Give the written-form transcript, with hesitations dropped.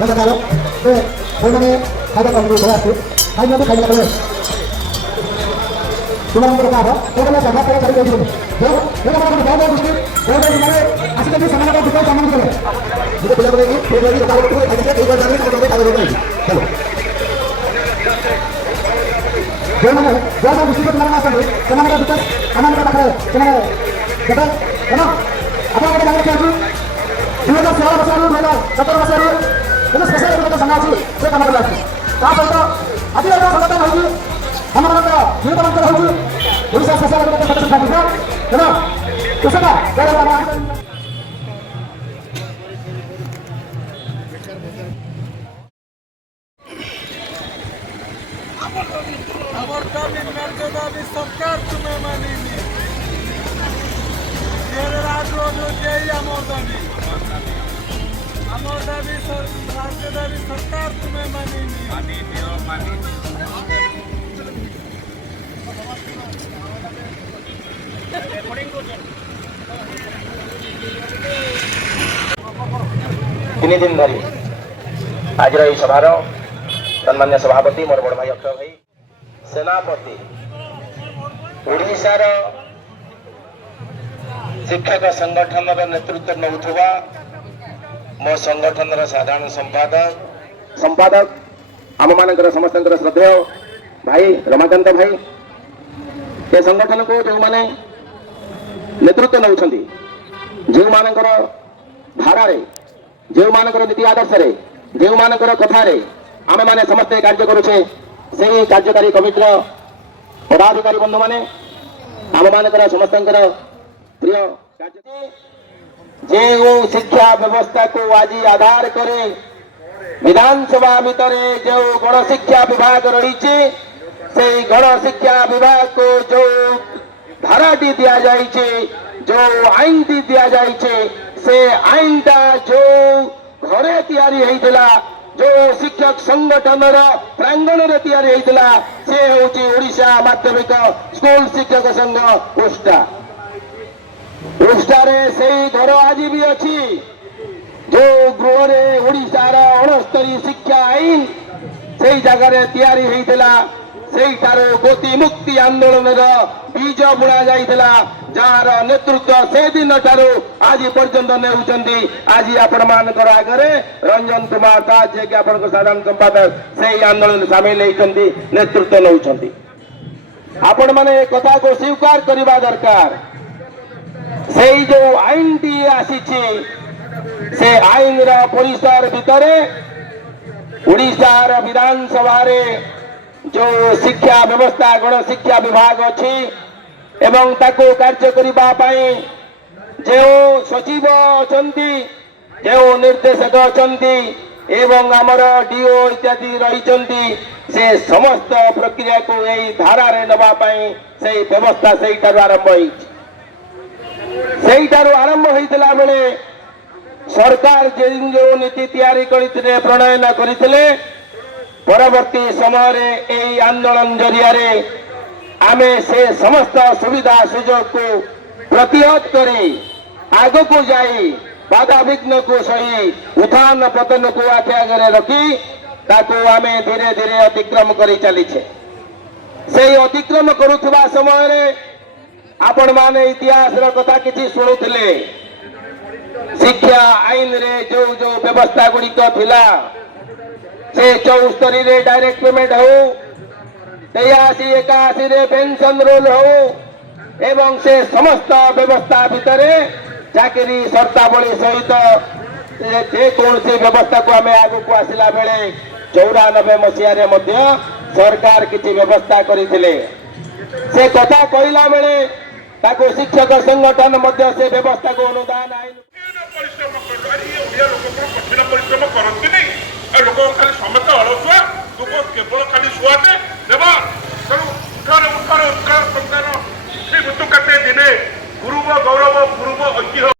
Nagkakalo. Kaya naman kaya kami kaya ako. Kaya naman kaya kami. Tulang berkata, kaya naman kaya kaya kami kaya. Kaya naman kaya kaya gusto. Kaya naman kaya asal dari sama kita kita sama kita. Kita bilang lagi, kita lagi kita tahu itu ada kita juga dari kita tahu lagi. Halo. Jangan mesti kita mana asal. Kenapa kita kita? Anak kita pakai. Kenapa? Kita, kenapa? Apa kita lagi kerja? Dua belas salah besar dulu, satu besar dulu. Terus besar kita sangat sih. Saya kamar lagi. Apa itu? Ada yang sangat lagi. Kamar kita, dua kamar kita lagi. Terus saya besar kita satu sangat besar. Kenapa? Terus apa? Jangan lama. सरकार तुम्हें मानेगी राज्य दाबी सरकार तुम्हें मानेगी तीन दिन धरी आज सभार सम्मान्य सभापति मोर बड़ भाई अक्षय भाई सेनापति ओडिशार शिक्षक संगठन नेतृत्व नौथुवा मो संगठन साधारण संपादक आम मान समस्त श्रद्धेय भाई रमाकांत भाई ये संगठन को जो माने नेतृत्व नौ जो मानकर धारा जो मानकर नीति आदर्श जो मानकर कथार आम मैंने समस्ते कार्य करुचे से कार्यकारी कमिटर पदाधिकारी बंधु मैंने आम मानकर समस्त प्रिय जो शिक्षा व्यवस्था को आज आधार करे विधानसभा भितर जो गण शिक्षा विभाग रही से गण शिक्षा विभाग को जो धाराटी दि जाइए जो आईन टी दि जाइए से आईन टा जो घरे तैयारी होइतिला जो शिक्षक संगठन प्रांगण रे तैयारी होइतिला से होची ओडिशा माध्यमिक स्कूल शिक्षक संघ ओष्टा रे से घर आज भी अच्छी जो गृह रे ओडिशार 69 शिक्षा आईन से जगह तैयारी होइतिला सेही तारो गति मुक्ति आंदोलन बीज बुणा जाइतिला जार नेतृत्व से दिन ठारू आज पर्यंत नेउचंदी आज आपण मानकर आगरे रंजन कुमार दास जे कि आपण साधारण संपादक से आंदोलन शामिल होइचंदी नेतृत्व नउचंदी आपण माने कथा को स्वीकार करबा दरकार से जो आईन टी आसीछि से आईन रा परिसर भितरे ओडिशार विधानसभा रे जो शिक्षा व्यवस्था गण शिक्षा विभाग अच्छी एवं ताको कार्य करिबा पई जो सचिव अछंती जो निर्देशक अछंती एवं आमर डीओ इत्यादि रहिचंती से समस्त प्रक्रिया को यही धारा रे नबा पई से व्यवस्था सही तार आरंभ होई सही तार आरंभ होइतला बेले सरकार जो नीति तैयारी करितले प्रणयन करितले परवर्ती समय यही आंदोलन जरिया आमे से समस्त सुविधा सुजोग को प्रतिहत करी आग को जाई बाधा विघ्न को सही उत्थान पतन को आखे आगे रखी ताको आमे धीरे धीरे अतिक्रम करी चली से अतिक्रम करुवा समय आपण माने इतिहास कथा किसी शुणुले शिक्षा आईन रे जो जो व्यवस्था गुड़िक थिला से 74 रे डायरेक्ट पेमेंट हो 83 81 रे पेंशन रोल हो एवं से समस्त व्यवस्था भितर चाकरी शर्तावली सहित जे कौन सी व्यवस्था को आम आग को आसला बेले 94 मसीह सरकार किसी व्यवस्था करथिले से कथा कहला बेले ताको शिक्षक संगठन मध्य से व्यवस्था को अनुदान आईन परिश्रम करती नहीं लोक खाली समस्त अलसुआ लोक केवल खाली शुआते उठार उत्कार संतान श्री मुतुकाते दिने पूर्व गौरव पूर्व ऐतिह्य